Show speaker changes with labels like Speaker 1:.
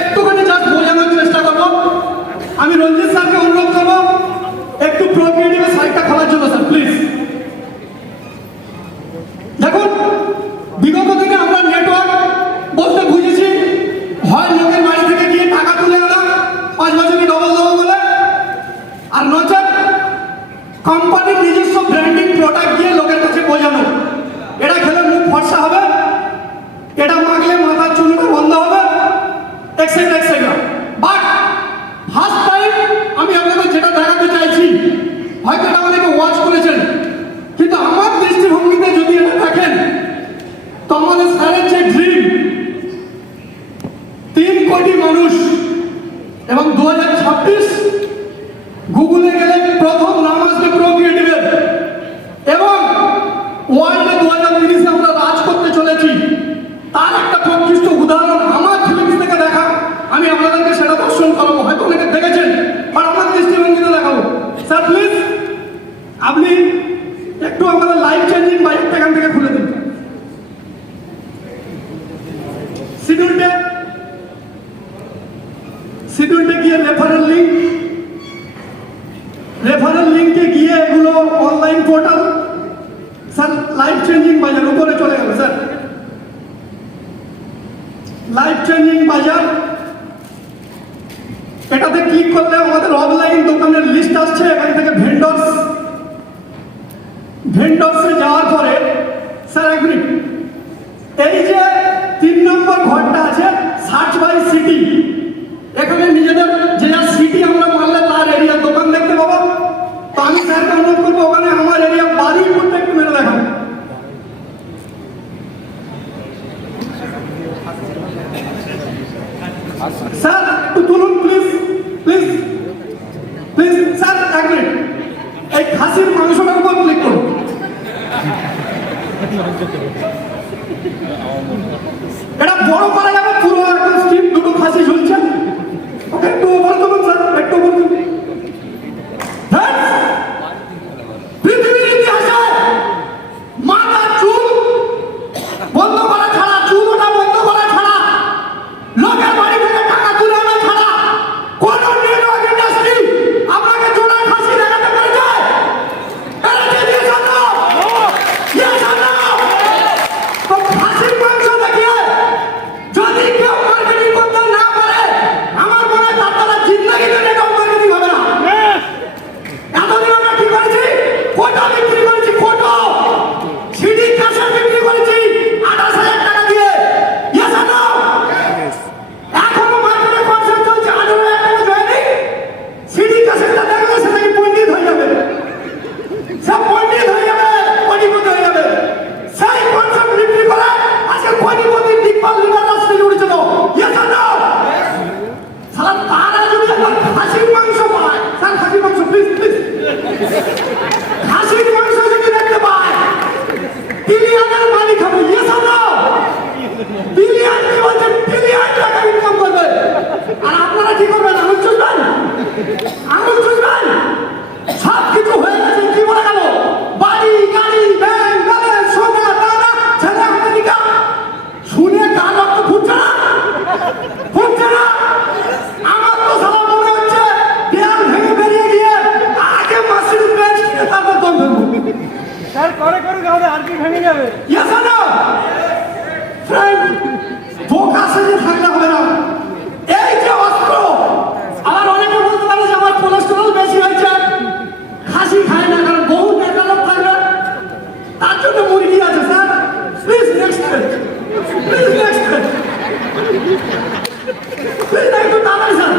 Speaker 1: একটুখানি জাস্ট বোঝানোর চেষ্টা করব। আমি রঞ্জিত স্যারকে অনুরোধ করব, একটু প্রোক্রিয়েটিভ সাইডটা খাওয়ার জন্য, স্যার প্লিজ আপনাদেরকে সেটা দর্শন করাবো। হয়তো অনেকে দেখেছেন বাট আমার দৃষ্টিভঙ্গিতে দেখাবো। স্যার প্লিজ আপনি একটু আমাদের লাইফ চেঞ্জিং বাইকটা এখান থেকে খুলে দিন। শিডিউলটা শিডিউলটা গিয়ে রেফারেল লিঙ্ক রেফারেল লিঙ্কে গিয়ে এগুলো online portal sir life changing বাজার উপরে চলে গেল স্যার লাইফ চেঞ্জিং বাজার ক্লিক করলে আমাদের অনলাইন দোকানের লিস্ট আসছে? এখান থেকে ভেন্ডর্স এ যাওয়ার পরে স্যার এক মিনিট এই যে তিন নম্বর ঘরটা আছে সার্চ বাই সিটি নাগরিক এই খাসির মাংসটার উপর ক্লিক করুন। এটা বড় করা বিলিয়নের মালিক হবে ইয়েস অর নো। বিলিয়ন কি বলছেন? বিলিয়ন টাকা ইনকাম করবে। আর আপনারা কি করবেন? আঙুল চুষবেন আঙুল আপনারা একটু দাঁড়াই যান।